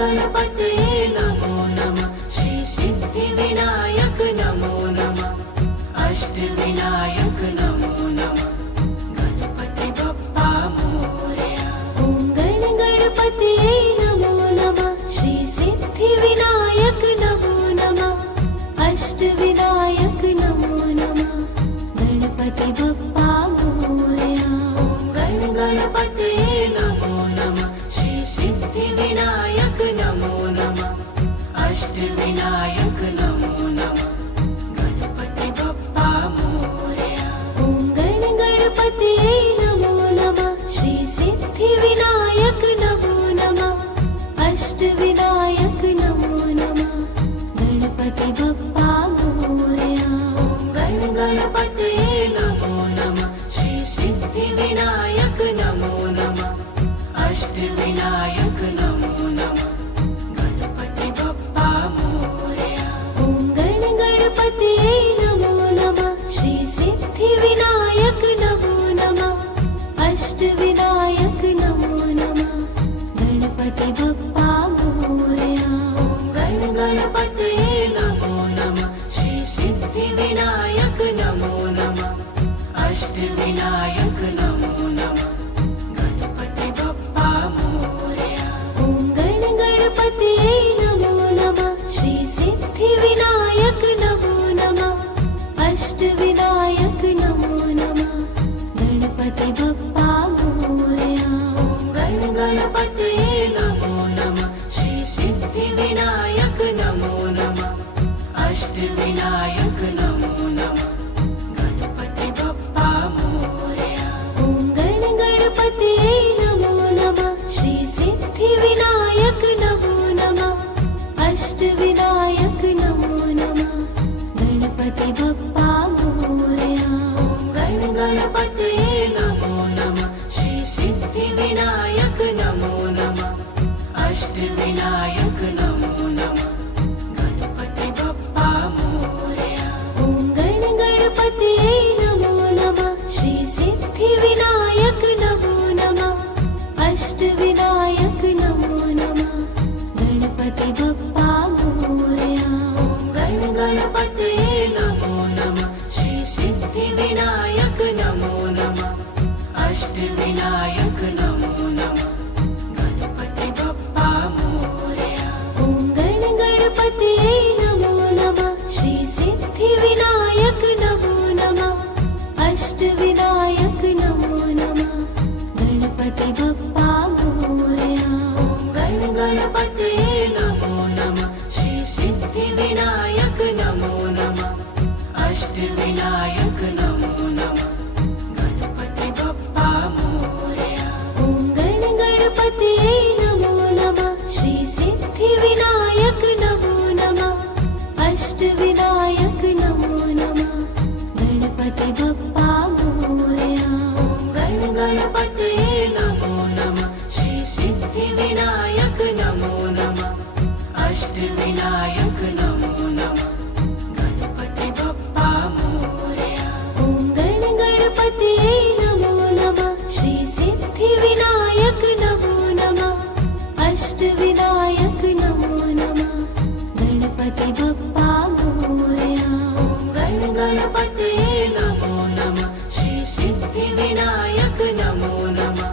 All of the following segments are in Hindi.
गणपतये नमो नमः। श्री सिद्धिविनायक नमो नमः। अष्टविनायक नमो नमः। गणपति बप्पा मोरया। ॐ गणपतये नमो नमः। श्री सिद्धिविनायक नमो नमः। अष्टविनायक नमो नमः। गणपति बप्पा मोरया। ॐ गणपतये नमो नमः। श्री सिद्धिविनायक नमो नमः। अष्टविनायक नमो नमः। गणपति बप्पा मोरया। ॐ गणपतये नमो नमः। श्री सिद्धिविनायक नमो नमः। अष्टविनायक नमो नमः। गणपति बप्पा मोरया। ॐ गणपतये नमो नमः। श्री सिद्धिविनायक नमो नमः। अष्टविनायक नमो नमः। गणपति बप्पा मोरया। ॐ गणपतये नमो नमः। श्री सिद्धिविनायक नमो नमः। अष्टविनायक नमो नमः। गणपति बप्पा मोरया। ॐ गणपतये नमो नमः। श्री सिद्धिविनायक नमो नमः। अष्टविनायक नमो नमः। गणपति बप्पा मोरया। ॐ गणपतये नमो नमः। श्री सिद्धिविनायक नमो नमः। अष्टविनायक नमो नमः। गणपति बप्पा मोरया। ॐ गणपतये नमो नमः। श्री सिद्धिविनायक नमो नमः। अष्टविनायक नमो नमः। गणपति बप्पा मोरया। ॐ गणपतये नमो नमः। श्री सिद्धिविनायक नमो नमः। अष्टविनायक नमो नमः। गणपति बप्पा मोरया। ॐ गणपतये नमो नमः। श्री सिद्धिविनायक नमो नमः। अष्टविनायक नमो नमः। गणपति बप्पा मोरया। ॐ गणपतये नमो नमः। श्री सिद्धिविनायक नमो नमः। अष्टविनायक नमो नमः। गणपति बप्पा मोरया। ॐ गणपतये नमो नमः। श्री सिद्धिविनायक नमो नमः। अष्टविनायक नमो नमः। गणपति बप्पा मोरया। ॐ गणपतये नमो नमः। श्री सिद्धिविनायक नमो नमः। अष्टविनायक नमो नमः। गणपति बप्पा मोरया। ॐ गणपतये नमो नमः। श्री सिद्धिविनायक नमो नमः। अष्टविनायक नमो नमः। गणपति बप्पा मोरया। ॐ गणपतये नमो नमः। श्री सिद्धिविनायक नमो नमः। अष्टविनायक नमो नमः। गणपति बप्पा मोरया। ॐ गणपतये नमो नमः। श्री सिद्धिविनायक नमो नमः। अष्टविनायक नमो नमः। गणपति बप्पा मोरया। ॐ गणपतये नमो नमः। श्री सिद्धिविनायक नमो नमः। अष्टविनायक नमो नमः। गणपति बप्पा मोरया। ॐ गणपतये नमो नमः। श्री सिद्धिविनायक नमो नमः।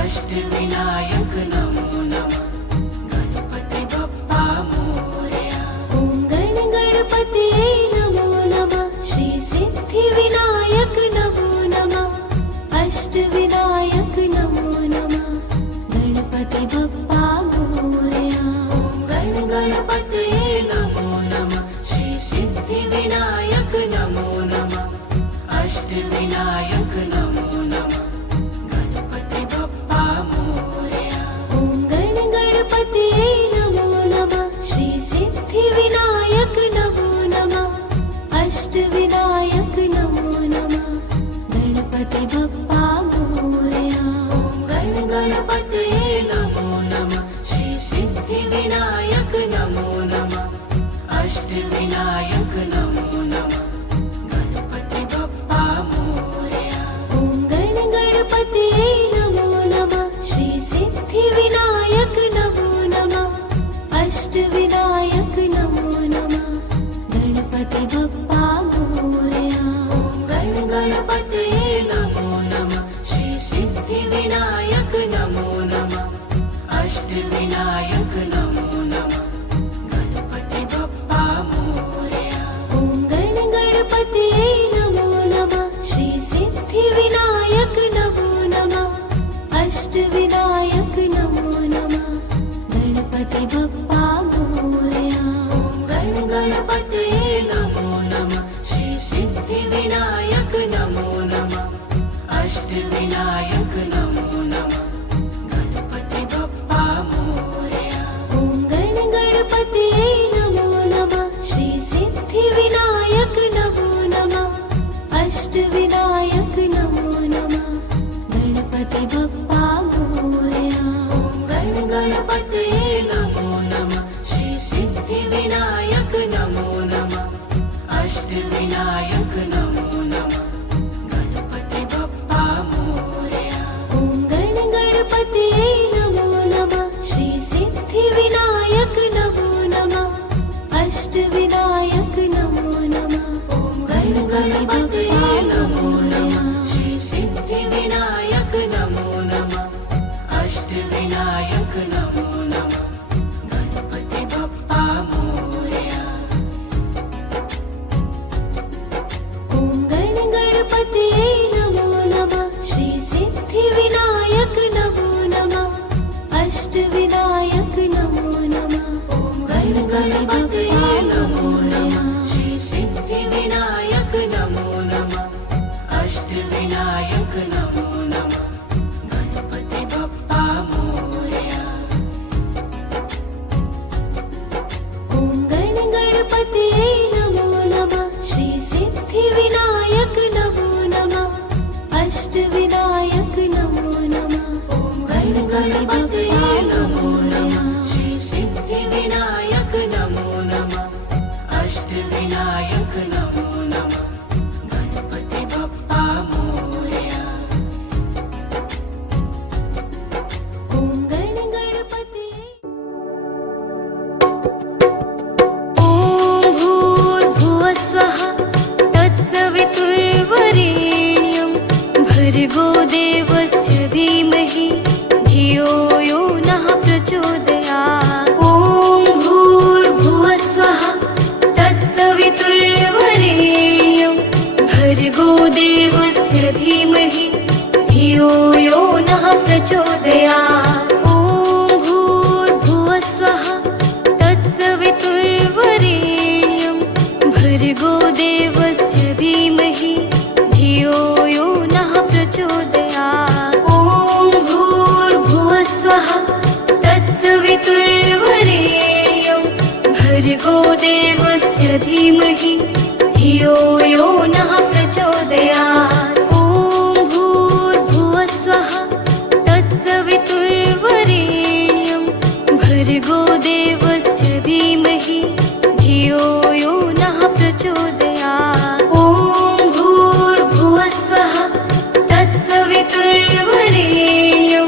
अष्टविनायक नमो नमः। गणपति बप्पा मोरया। ॐ गणपतये नमो नमः। श्री सिद्धिविनायक नमो नमः। अष्टविनायक नमो नमः। गणपति बप्पा मोरया। ॐ गणपतये नमो नमः। श्री सिद्धिविनायक नमो नमः। अष्टविनायक नमो नमः। गणपति बप्पा मोरया। ॐ गणपतये नमो नमः। श्री सिद्धिविनायक नमो नमः। अष्टविनायक नमो नमः। गणपति बप्पा मोरया। ॐ गणपतये नमो नमः। श्री सिद्धिविनायक नमो नमः। अष्टविनायक नमो नमः गणपति बप्पा मोरया ॐ गणपतये नमो नमः श्री सिद्धिविनायक नमो नमः अष्टविनायक नमो नमः गणपति बप्पा मोरया ॐ गणपतये नमो नमः श्री सिद्धिविनायक नमो नमः अष्टविनायक नमो नमः गणपति बप्पा मोरया ॐ गणपतये नमो नमः श्री सिद्धिविनायक नमो नमः अष्टविनायक नमो नमः गणपति बप्पा मोरया ॐ गणपतये नमो नमः श्री सिद्धिविनायक नमो नमः अष्टविनायक नमो नमः गणपति बप्पा मोरया ॐ गणपतये नमो नमः श्री सिद्धिविनायक नमो नमः अष्टविनायक नमो नमः ॐ गणपतये नमो नमः श्री सिद्धिविनायक नमो नमः अष्टविनायक नमो नमः गणपति बप्पा मोरया ॐ गणपतये नमो नमः श्री सिद्धिविनायक नमो नमः अष्टविनायक नमो नमः ॐ गणपतये नमो नमः श्री सिद्धिविनायक नमो नमः अष्टविनायक नमो नमः गणपति बप्पा मोरया ॐ गणपतये नमो नमः श्री सिद्धिविनायक नमो नमः अष्टविनायक नमो नमः ॐ गणपतये नमो नमः श्री सिद्धिविनायक नमो नमः अष्टविनायक नमो नमः गणपति बप्पा मोरया ॐ गणपतये ॐ भूर्भुवस्वः तत्सवितुर्वरेण्यं भर्गो देवस्य धीमहि धियो यो नः प्रचोदयात् ॐ भूर्भुवस्वः तत्सवितुर्वरेण्यं भर्गो देवस्य धीमहि धियो यो नः प्रचोदयात् ॐ भूर्भुवस्वः तत्सवितुर्वरेण्यं भर्गो देवस्य धीमहि धियो यो नः प्रचोदयात् ॐ भूर्भुवस्वः तत्सवितुर्वरेण्यं भर्गो देवस्य धीमहि धियो यो नः प्रचोदयात् ॐ भूर्भुवस्वः तत्सवितुर्वरेण्यं भर्गो देवस्य धीमहि धियो यो नः प्रचोदयात् ॐ भूर्भुवस्वः तत्सवितुर्वरेण्यं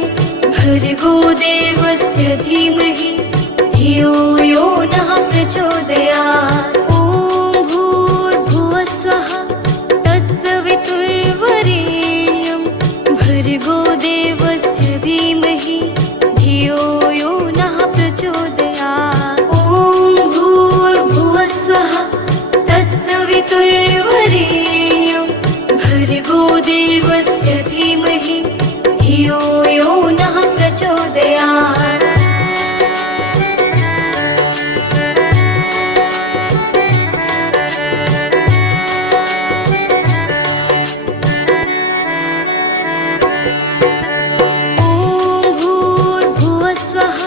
भर्गो देवस्य धीमहि धियो यो नः प्रचोदयात् ॐ भूर्भुवस्वः तत्सवितुर्वरेण्यं भर्गो देवस्य धीमहि धियो यो नः प्रचोदयात् ॐ भूर्भुवस्वः तत्सवितुर्वरेण्यं भर्गो देवस्य धीमहि धियो यो नः प्रचोदयात् ॐ भूर्भुवस्वः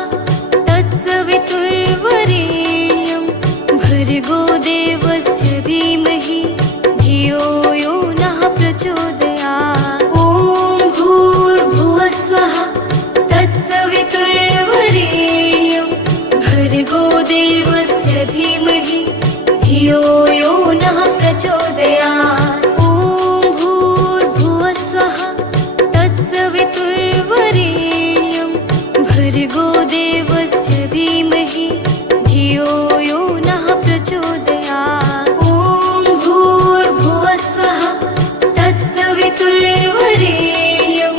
तत्सवितुर्वरेण्यं भर्गो देवस्य धीमहि धियो यो नः प्रचोदयात् ॐ भूर्भुवस्वः तत्सवितुर्वरेण्यं भर्गो देवस्य धीमहि धियो यो नः प्रचोदयात् ॐ भूर्भुवस्वः तत्सवितुर्वरेण्यं भर्गो देवस्य धीमहि धियो यो नः प्रचोदयात् ॐ भूर्भुवस्वः तत्सवितुर्वरेण्यं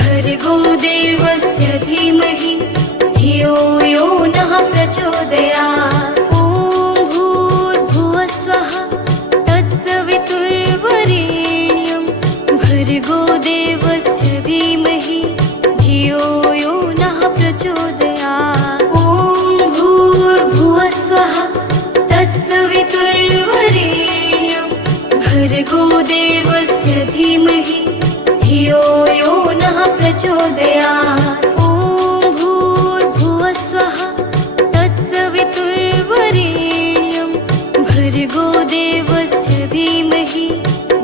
भर्गो देवस्य धीमहि धियो धियो यो नः प्रचोदयात् ॐ भूर्भुवः स्वः तत्सवितुर्वरेण्यं भर्गो देवस्य धीमहि धियो यो नः प्रचोदयात् ॐ भूर्भुवः स्वः तत्सवितुर्वरेण्यं भर्गो देवस्य धीमहि धियो यो नः प्रचोदयात् ॐ भूर्भुवः स्वः तत्सवितुर्वरेण्यं भर्गो देवस्य धीमहि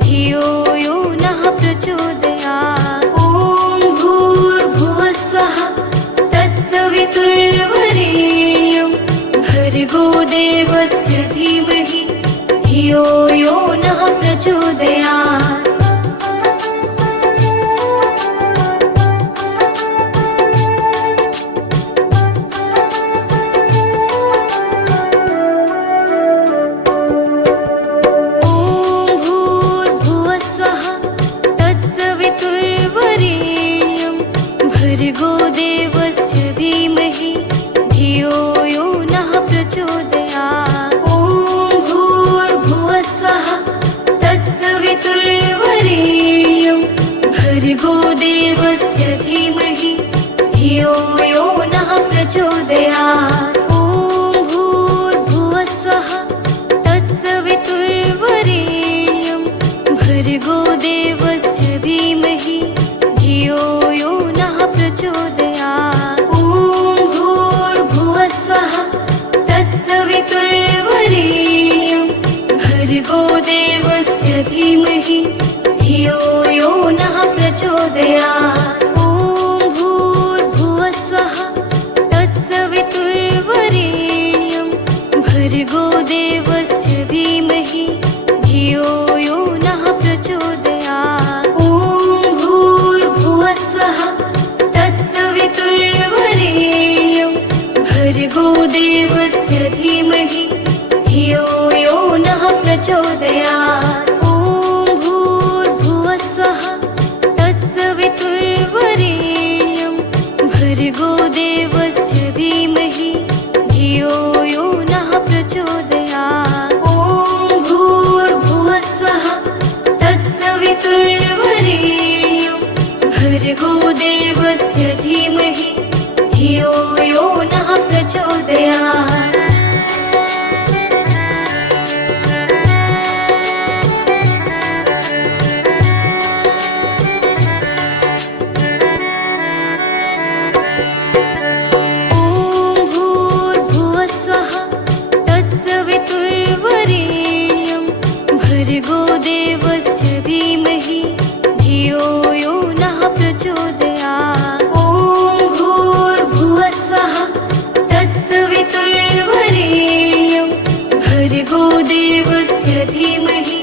धियो यो नः प्रचोदयात् ॐ भूर्भुवः स्वः तत्सवितुर्वरेण्यं भर्गो देवस्य धीमहि धियो यो नः प्रचोदयात् भर्गो देवस्य धीमहि धियो यो नः प्रचोदयात् ॐ भूर्भुवः स्वः तत्सवितुर्वरेण्यं भर्गो देवस्य धीमहि धियो यो नः प्रचोदयात् ॐ भूर्भुवः स्वः तत्सवितुर्वरेण्यं भर्गो देवस्य धीमहि धियो यो नः प्रचोदयात् ॐ भूर्भुवः स्वः तत्सवितुर्वरेण्यं भर्गो देवस्य धीमहि धियो यो नः प्रचोदयात् ॐ भूर्भुवः स्वः तत्सवितुर्वरेण्यं भर्गो देवस्य धीमहि धियो यो नः प्रचोदयात् ॐ भूर्भुवः स्वः तत्सवितुर्वरेण्यं भर्गो देवस्य धीमहि धियो यो नः प्रचोदयात् ॐ भूर्भुवः स्वः तत्सवितुर्वरेण्यं भर्गो देवस्य धीमहि धियो यो नः प्रचोदयात् ॐ भूर्भुवः स्वः तत्सवितुर्वरेण्यं भर्गो देवस्य धीमहि धियो यो नः प्रचोदयात् भर्गो देवस्य धीमहि धियो यो नः प्रचोदयात् ॐ भूर्भुवः स्वः तत्सवितुर्वरेण्यं भर्गो देवस्य धीमहि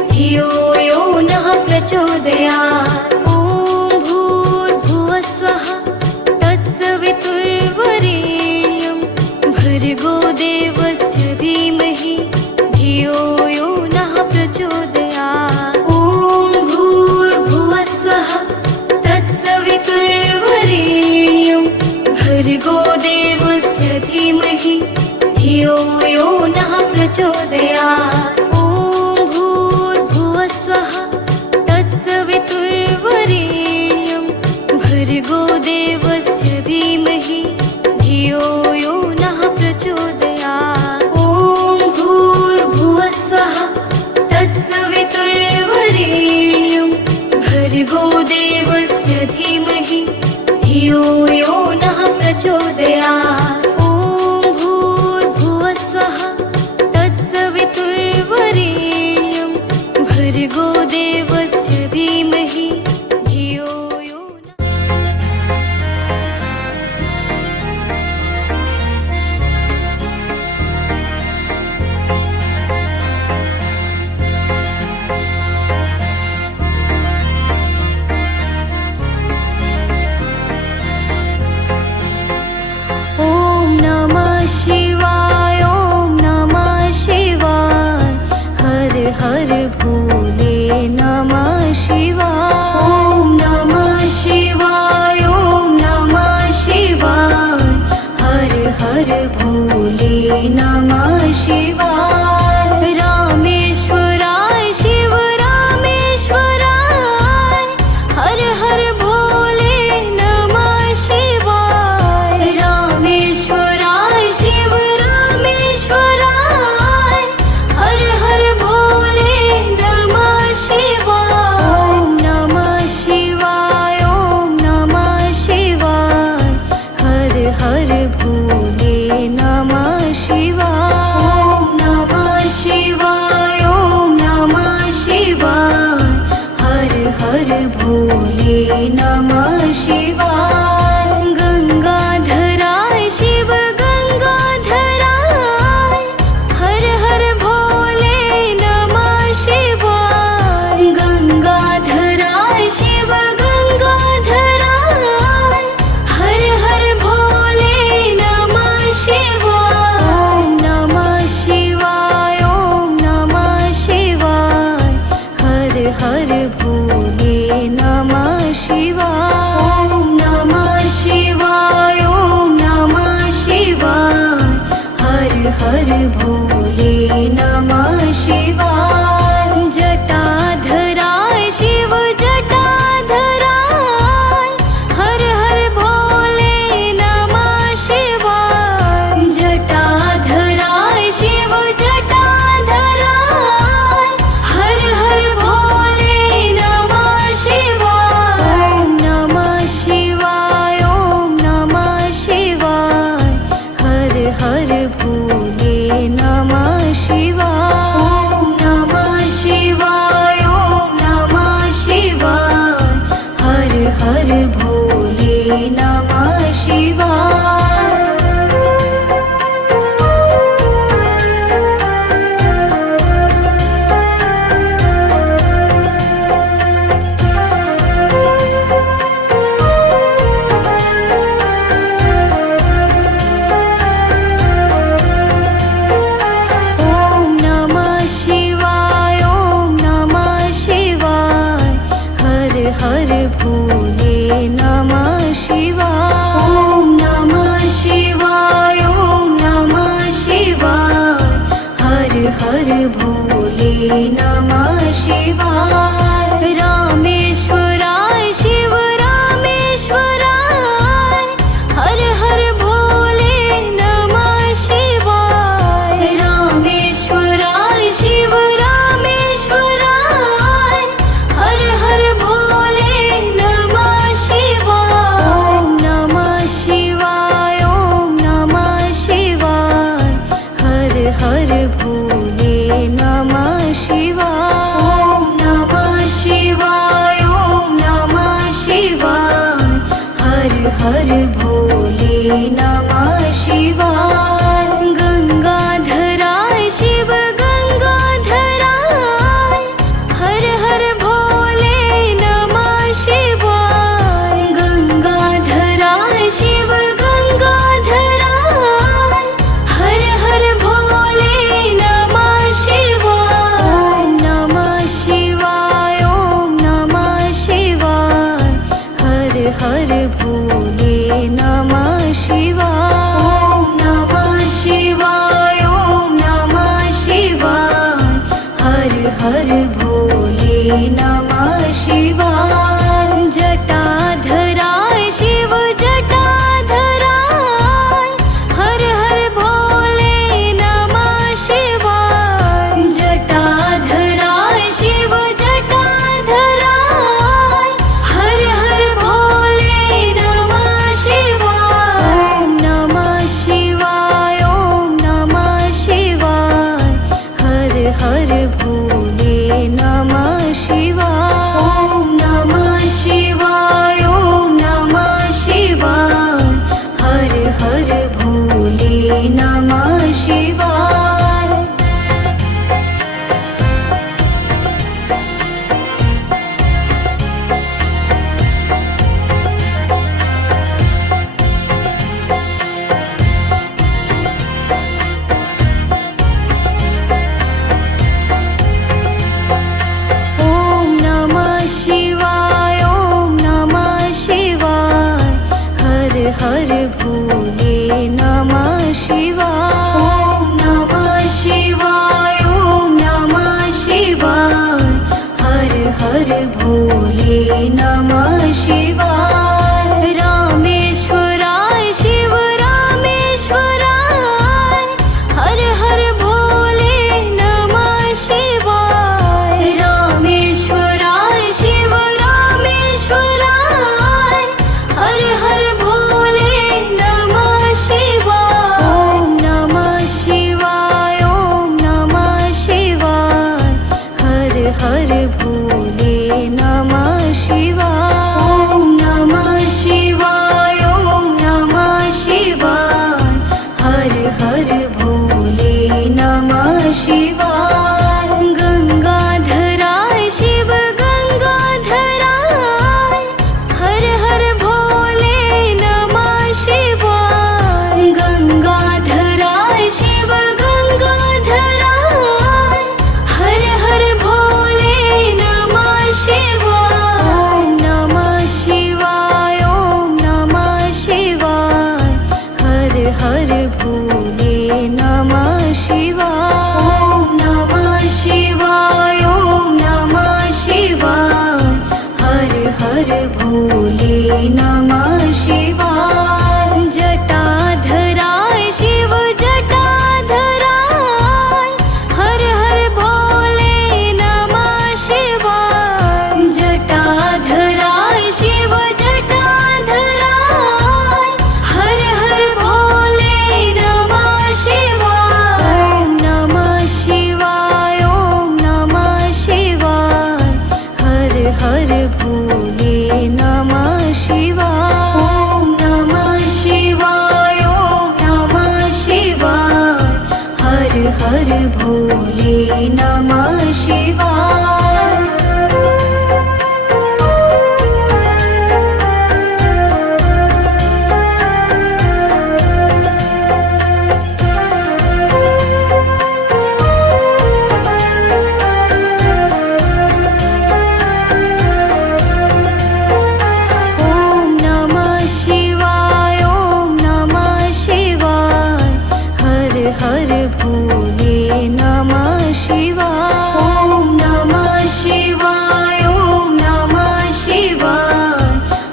धियो यो नः प्रचोदयात् ॐ भूर्भुवः स्वः तत्सवितुर्वरेण्यं भर्गो देवस्य धीमहि धियो यो नः प्रचोदयात् ॐ भूर्भुवः स्वः तत्सवितुर्वरेण्यं भर्गो देवस्य धीमहि धियो यो नः प्रचोदयात् ॐ भूर्भुवः स्वः तत्सवितुर्वरेण्यं भर्गो देवस्य धीमहि धियो यो नः प्रचोदयात् ॐ भूर्भुवः स्वः तत्सवितुर्वरेण्यं भर्गो देवस्य धीमहि धियो यो नः प्रचोदयात् ॐ भूर्भुवः स्वः तत्सवितुर्वरेण्यं भर्गो देवस्य धीमहि धियो यो शिवाय ॐ नमः शिवाय हर हर भोले नमः शिवाय ॐ नमः शिवाय ॐ नमः शिवाय हर भोले नमः शिवाय रामेश्वराय शिव रामेश्वराय हर हर भोले नमः शिवाय रामेश्वराय शिव रामेश्वराय हर हर भोले नमः शिवाय ओम नमः शिवाय ओम नमः शिवाय हर हर भोले नमः शिवाय ओम नमः शिवाय ओम नमः शिवाय हर हर भोले नमः शिवाय गंगाधराय शिव गंगाधराय हर हर भोले नमः शिवाय गंगाधराय शिव गंगाधराय हर हर भोले नमः शिवाय ओम नमः शिवाय ओम नमः शिवाय हर हर भोले नमः शिवाय ओम नमः शिवाय ओम नमः शिवाय हर हर भोले नमः शिवाय जटाधराय शिव जटाधराय हर हर भोले नमः शिवाय जटाधराय शिव जटाधराय हर हर भोले नमः शिवाय ओम नमः शिवाय ओम नमः शिवाय हर हर भोले नमः शिवाय ओम नमः शिवाय ओम नमः शिवाय हर हर भोले नमः शिवाय ओम नमः शिवाय ओम नमः शिवाय हर हर भोले नमः शिवाय ओम नमः शिवाय ओम नमः शिवाय हर हर भोले नमः शिवाय रामेश्वराय शिव रामेश्वराय हर हर भोले नमः शिवाय रामेश्वराय शिव रामेश्वराय हर हर भोले नमः शिवाय ओम नमः शिवाय ओम नमः शिवाय हर हर भोले नमः शिवाय ओम नमः भोले नमः शिवाय ॐ नमः शिवाय ॐ नमः शिवाय हर हर भोले नमः शिवाय जटाधराय शिव जटाधराय हर हर भोले नमः शिवाय जटाधराय शिव जटाधराय हर हर भोले नमः शिवाय ॐ नमः शिवाय ॐ नमः शिवाय हर हर भोले नमः शिवाय ॐ नमः शिवाय ॐ नमः शिवाय हर हर भोले नमः शिवाय ॐ नमः शिवाय ॐ नमः शिवाय हर हर भोले नमः शिवाय ॐ नमः शिवाय ॐ नमः शिवाय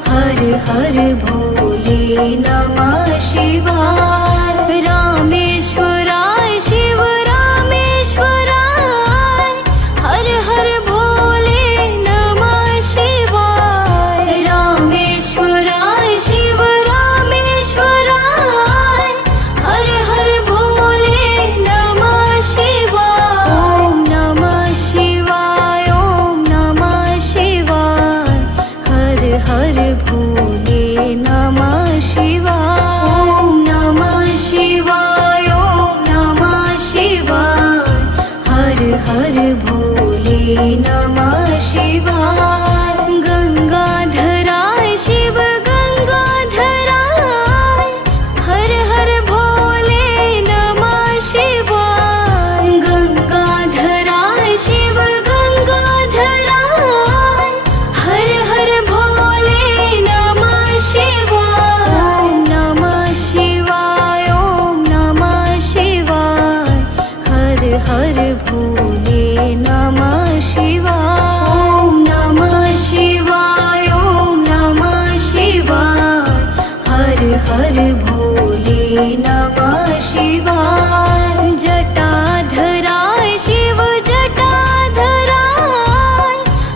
हर हर भोले नमः शिवाय रामेश्वराय शिव रामेश्वराय हर हर भोले नमः शिवाय रामेश्वराय शिव रामेश्वराय हर हर भोले नमः शिवाय ॐ नमः शिवाय ॐ नमः शिवाय हर हर भोले नमः शिवाय ॐ नमः शिवाय ॐ नमः शिवाय हर हर भोले नमः शिवाय गंगाधराय शिव गंगाधराय हर हर भोले नमः शिवाय गंगाधराय शिव गंगाधराय हर हर भोले नमः शिवाय ॐ नमः शिवाय ॐ नमः शिवाय हर हर भोले नमः शिवाय ॐ नमः शिवाय ॐ नमः शिवाय हर हर भोले नमः शिवाय जटाधराय शिव जटाधराय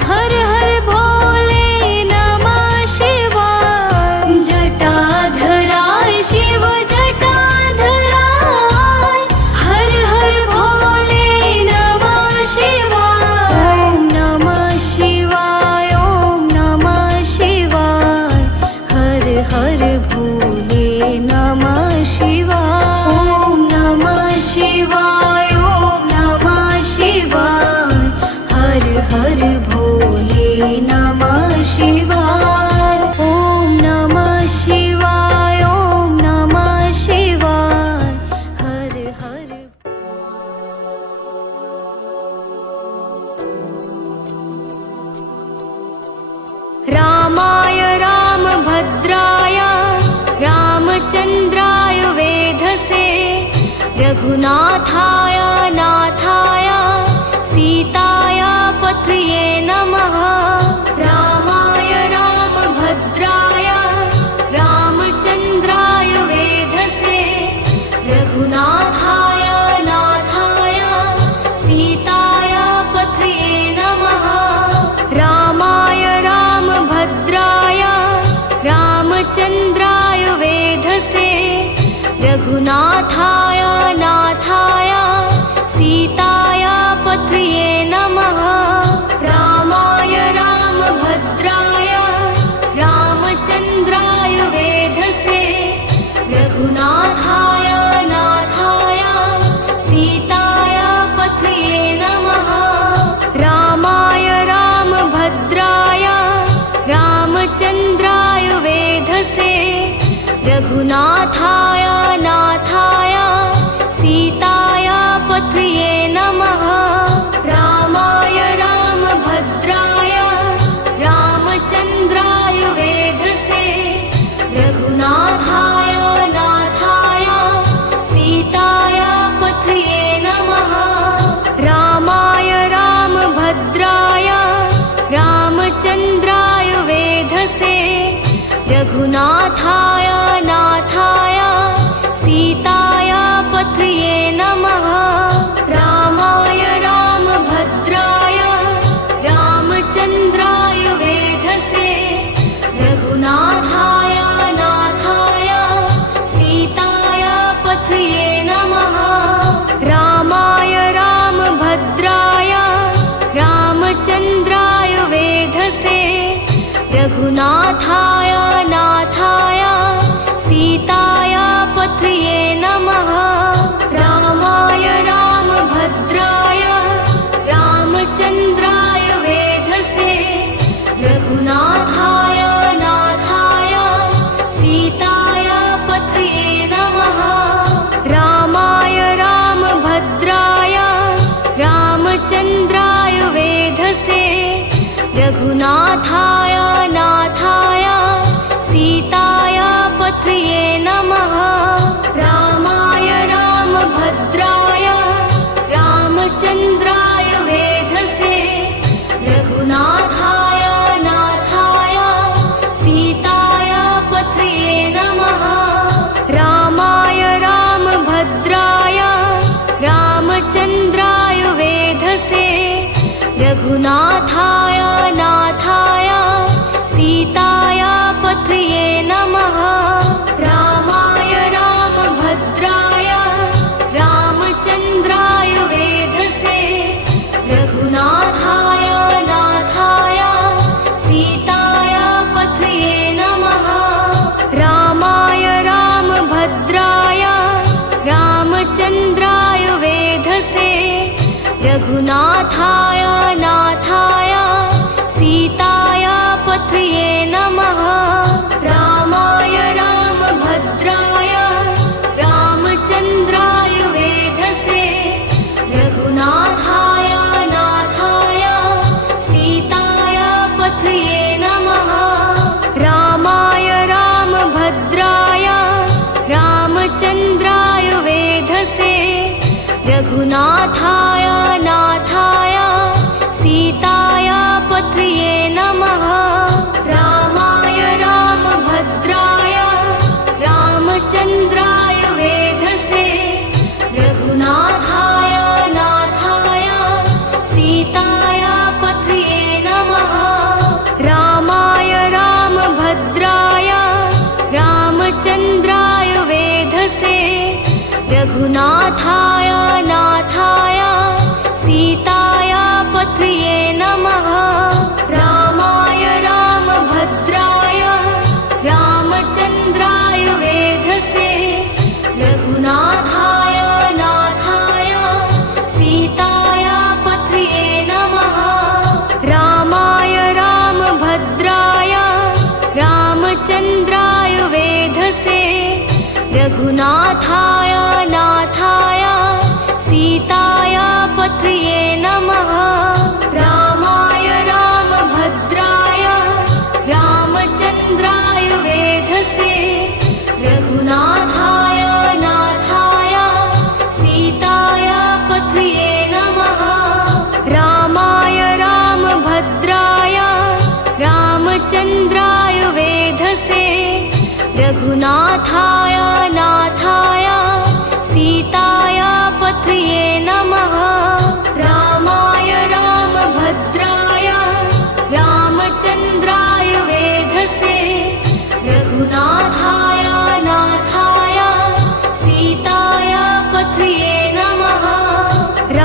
हर हर भोले नमः शिवाय जटाधराय शिव जटाधराय हर हर भोले नमः शिवाय ॐ नमः शिवाय ॐ नमः शिवाय हर हर भोले नमः शिवाय ॐ नमः शिवाय ॐ नमः शिवाय हर हर भोले नमः शिवाय ॐ नमः शिवाय ॐ नमः शिवाय हर हर रामाय रामभद्राय रामचन्द्राय वेधसे रघुनाथाय नाथाय सीताय पथये नमः रामाय रामभद्राय रामचन्द्राय वेधसे रघुनाथाय नाथाय सीताय पथये नमः रामाय रामभद्राय रामचन्द्राय वेधसे रघुनाथाय नाथाय सीताय पथये नमः रामाय रामभद्राय रामचन्द्राय वेधसे रघुनाथाय नाथाय सीताय पथये नमः रामाय रामभद्राय रामचन्द्राय वेधसे रघुनाथाय नाथाय सीताय पथये नमः रामाय राम भद्राय रामचन्द्राय वेधसे रघुनाथाय नाथाय सीताय पथये नमः। रामाय रामभद्राय रामचन्द्राय वेधसे रघुनाथाय नाथाय सीताय पथये नमः। रामाय रामभद्राय रामचन्द्राय वेधसे रघुनाथाय नाथाय सीताय पथये नमः। रामाय रामभद्राय रामचन्द्राय वेधसे रघुनाथाय नाथाय सीताय पथये नमः। रामाय रामभद्राय रामचन्द्राय वेधसे रघुनाथाय नाथाय सीताय पथये नमः। रामाय रामभद्राय रामचन्द्राय वेधसे रघुनाथाय नाथाय सीताय पथये नमः। रामाय रामभद्राय रामचन्द्राय वेधसे रघुनाथाय नाथाय सीताय पथये नमः। रामाय रामभद्राय रामचन्द्राय वेधसे रघुनाथाय नाथाय सीताय पथये नमः। रामाय रामभद्राय रामचन्द्राय वेधसे रघुनाथाय नाथाय सीताय पथये नमः। रामाय रामभद्राय रामचन्द्राय वेधसे रघुनाथाय नाथाय सीताय पथये नमः। रामाय रामभद्राय रामचन्द्राय वेधसे रघुनाथाय नाथाय सीताय पथये नमः। रामाय रामभद्राय रामचन्द्राय वेधसे रघुनाथाय नाथाय सीताय पथये नमः। रामाय रामभद्राय रामचन्द्राय वेधसे रघुनाथाय नाथाय सीताय पथये नमः। रामाय रामभद्राय रामचन्द्राय वेधसे रघुनाथाय नाथाय सीताय पथये नमः। रामाय रामभद्राय रामचन्द्राय वेधसे रघुनाथाय नाथाय सीताय पथये नमः। रामाय रामभद्राय रामचन्द्राय वेधसे रघुनाथाय नाथाय सीताय पथये नमः। रामाय रामभद्राय रामचन्द्राय वेधसे रघुनाथाय नाथाय सीताय पथये नमः। रामाय रामभद्राय रामचन्द्राय वेधसे रघुनाथाय नाथाय सीताय पथये नमः।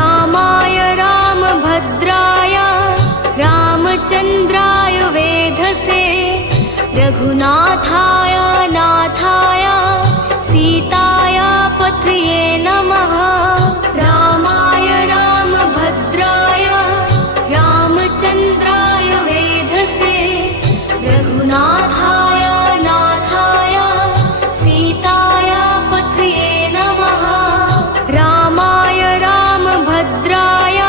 रामाय रामभद्राय रामचन्द्राय वेधसे रघुनाथाय नाथाय सीताय पथये नमः। रामाय रामभद्राय रामचन्द्राय वेधसे रघुनाथाय नाथाय सीताय पथये नमः। रामाय रामभद्राय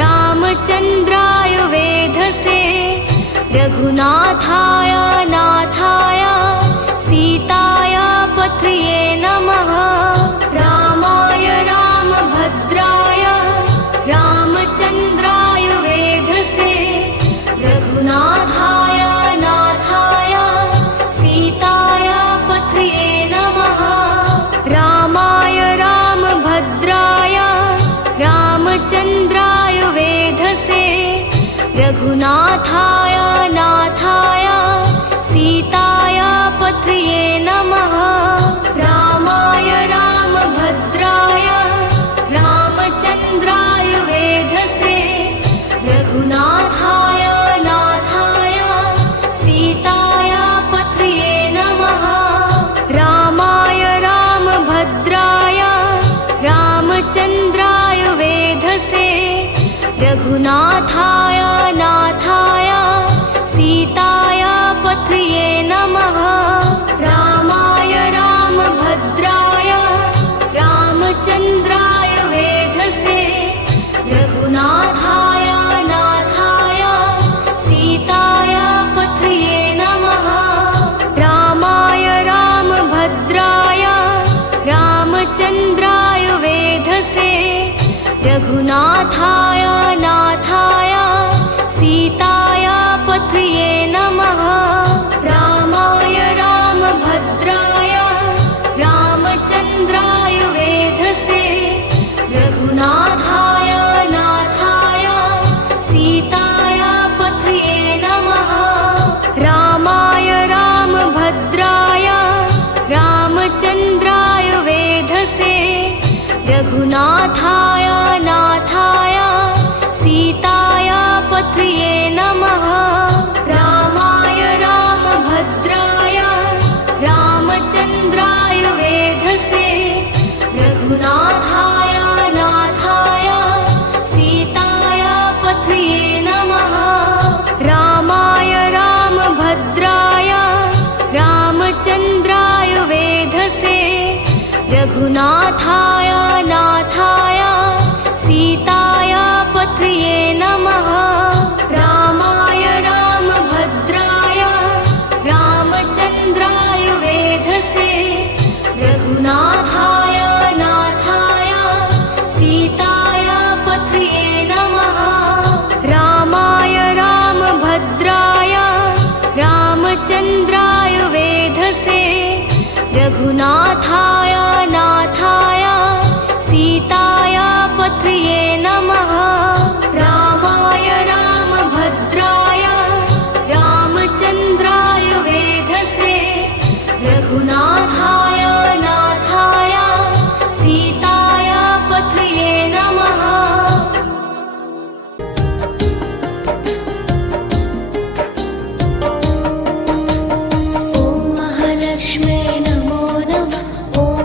रामचन्द्राय वेधसे रघुनाथाय नाथाय सीताय पथये नमः। रामाय रामभद्राय रामचन्द्राय वेधसे रघुनाथाय नाथाय सीताय पथये नमः रामाय रामभद्राय रामचन्द्राय वेधसे रघुनाथाय नाथाय सीताय पथये नमः रामाय रामभद्राय रामचन्द्राय वेधसे रघुनाथाय नाथाय सीताय पथये नमः रामाय रामभद्राय रामचन्द्राय वेधसे रघुनाथाय नाथाय सीताय पथये नमः रामाय रामभद्राय रामचन्द्राय वेधसे रघुनाथाय नाथाय सीताय पथये नमः रामाय रामभद्राय रामचन्द्राय वेधसे रघुनाथाय नाथाय सीताय पथये नमः रामाय रामभद्राय रामचन्द्राय वेधसे रघुनाथाय नाथाय सीताय पथये नमः रामाय रामभद्राय रामचन्द्राय वेधसे रघुनाथाय नाथाय सीताय पथये नमः रामाय रामभद्राय रामचन्द्राय वेधसे रघुनाथाय नाथाय सीताय पथये नमः रामाय रामभद्राय रामचन्द्राय वेधसे रघुनाथाय नाथाय सीताय पथये नमः रामाय रामभद्राय रामचन्द्राय वेधसे रघुनाथाय नाथाय सीताय पथये नमः रामाय रामभद्राय रामचन्द्राय वेधसे रघुनाथाय नाथाय सीताय पथये नमः ॐ महालक्ष्म्यै नमो नमः। ॐ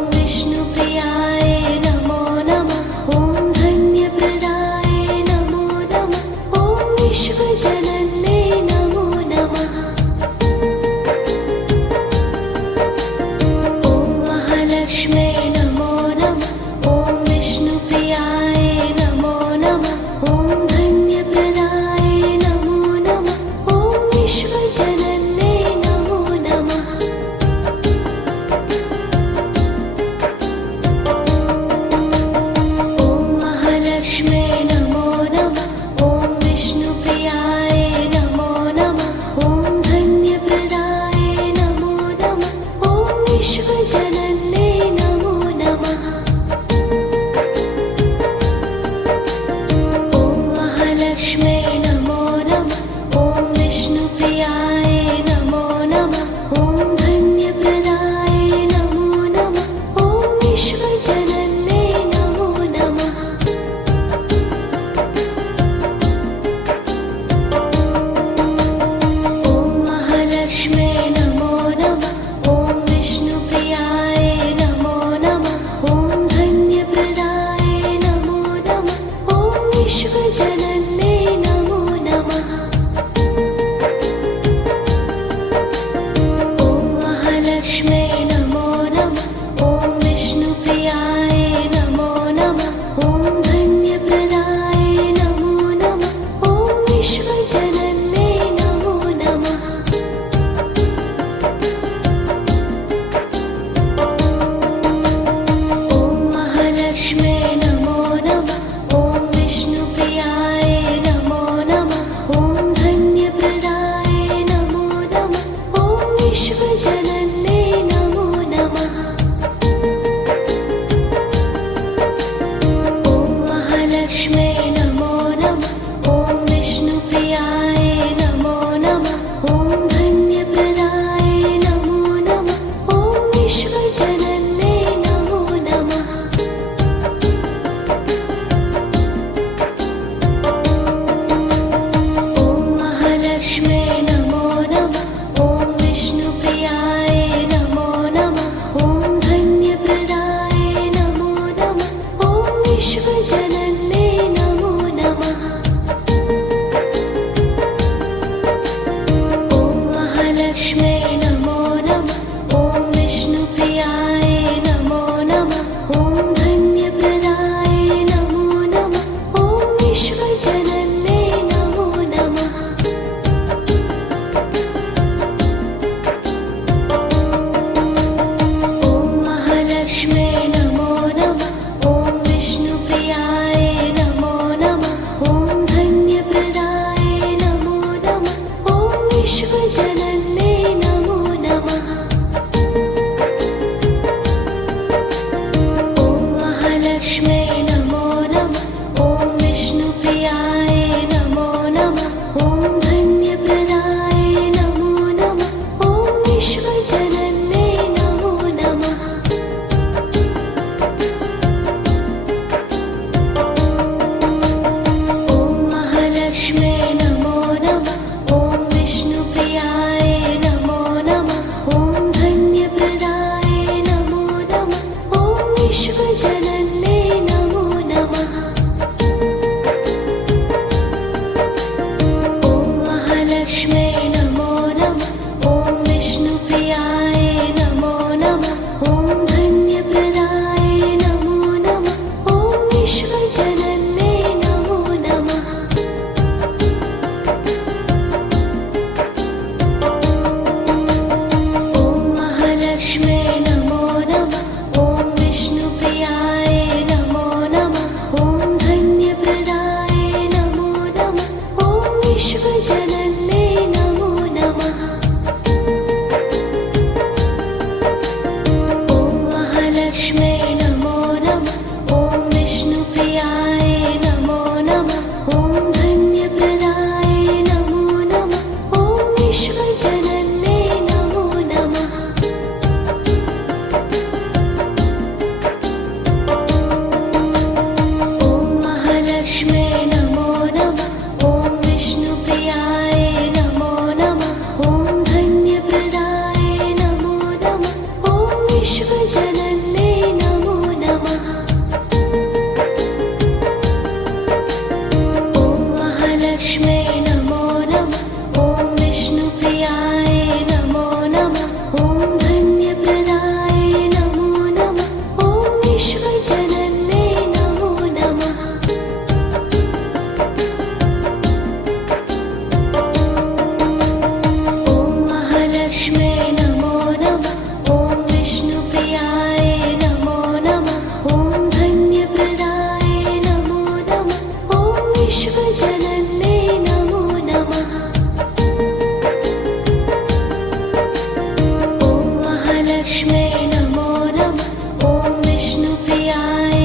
विश्वजनन्ये नमो नमः। ॐ महालक्ष्म्यै नमो नमः। ॐ विष्णुप्रियाय नमो नमः। ॐ धन्यप्रदाय नमो नमः। ॐ विश्वजनन्ये नमो नमः। ॐ महालक्ष्म्यै नमो नमः। ॐ विष्णुप्रियाय नमो नमः। ॐ धन्यप्रदाय नमो नमः। ॐ विश्वजनन्ये नमो नमः। ॐ महालक्ष्म्यै नमो नमः। ॐ विष्णुप्रियाय नमो नमः। ॐ धन्यप्रदाय नमो नमः। ॐ विश्वजनन्ये नमो नमः। ॐ महालक्ष्म्यै नमो नमः। ॐ विष्णुप्रियाय नमो नमः। ॐ धन्यप्रदाय नमो नमः। ॐ विश्वजनन्ये नमो नमः। ॐ महालक्ष्म्यै नमो नमः। ॐ विष्णुप्रियाय नमो नमः। ॐ धन्यप्रदाय नमो नमः। ॐ विश्वजनन्ये नमो नमः। ॐ महालक्ष्म्यै नमो नमः। ॐ विष्णुप्रियाय नमो नमः। ॐ धन्यप्रदाय नमो नमः। ॐ विश्वजनन्ये नमो नमः। ॐ महालक्ष्म्यै नमो नमः। ॐ विष्णुप्रियाय नमो नमः। ॐ धन्यप्रदाय नमो नमः। ॐ विश्वजनन्ये नमो नमः। ॐ महालक्ष्म्यै नमो नमः। ॐ विष्णुप्रियाय नमो नमः। ॐ धन्यप्रदाय नमो नमः। ॐ विश्वजनन्ये नमो नमः। ॐ महालक्ष्म्यै नमो नमः। ॐ विष्णुप्रियाय नमो नमः। ॐ धन्यप्रदाय नमो नमः। ॐ विश्वजनन्ये नमो नमः। ॐ महालक्ष्म्यै नमो नमः। ॐ विष्णुप्रियाय नमो नमः। ॐ धन्यप्रदाय नमो नमः। ॐ विश्वजनन्ये नमो नमः। ॐ महालक्ष्म्यै नमो नमः। ॐ विष्णुप्रियाय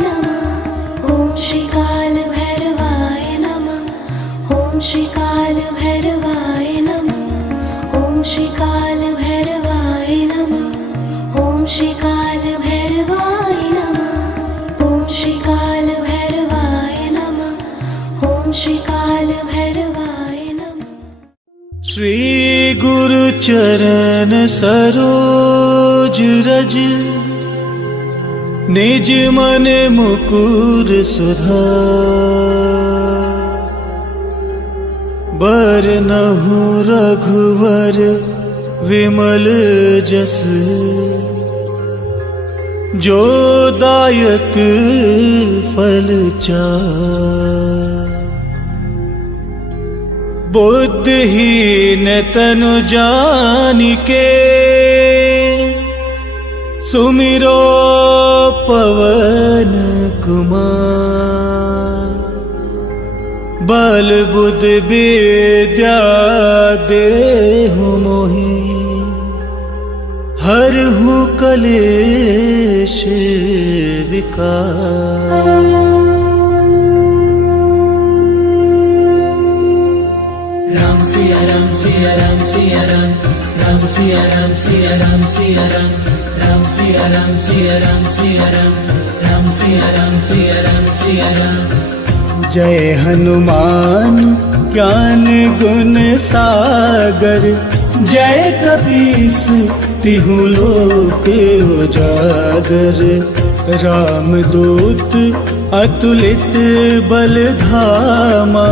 श्री गुरु चरण सरोज रज निज मन मुकुर सुधार बरनहु रघुवर विमल जस जो दायक फल चार बुद्धिहीन तनु जानिके सुमिरो पवन कुमार बल बुद्ध विद्या देहु मोहि हरहु कलेश विकार। राम सिया राम सिया राम सिया राम राम सिया राम सिया राम सिया राम राम सिया राम सिया राम सिया राम राम सिया राम सिया राम सिया राम। जय हनुमान ज्ञान गुण सागर जय कपीस तिहु लोक उजागर रामदूत अतुलित बल धामा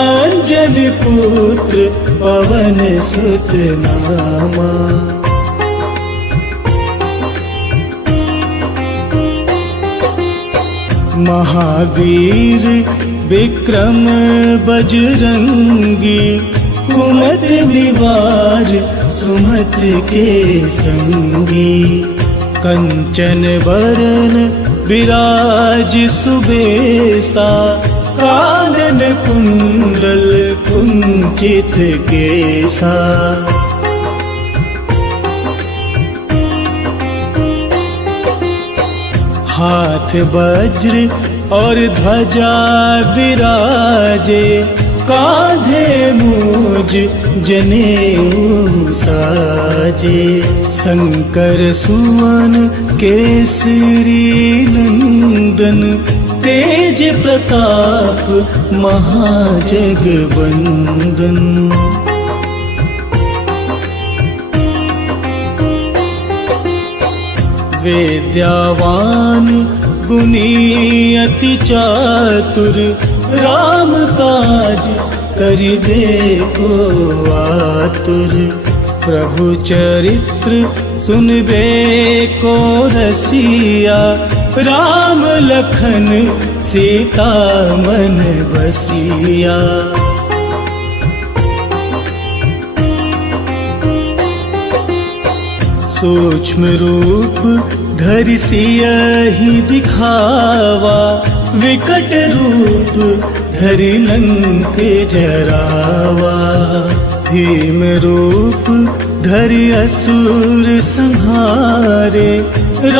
अंजन पुत्र पवन सुत नामा। महावीर विक्रम बजरंगी कुमति निवार सुमति के संगी कंचन बरन विराज सुबेसा कानन कुंडल कुंचित केसा। हाथ वज्र और ध्वजा विराजे कांधे मूज जनेऊ साजे शंकर सुवन केसरी नंदन तेज प्रताप महाजगवंदन। विद्यावान गुणी अति चातुर राम काज करिबे को आतुर प्रभु चरित्र सुनबे को रसिया राम लखन सीता मन बसिया। सूक्ष्म रूप धरि सियहि दिखावा विकट रूप धरि लंक जरावा भीम रूप धरि असुर संहारे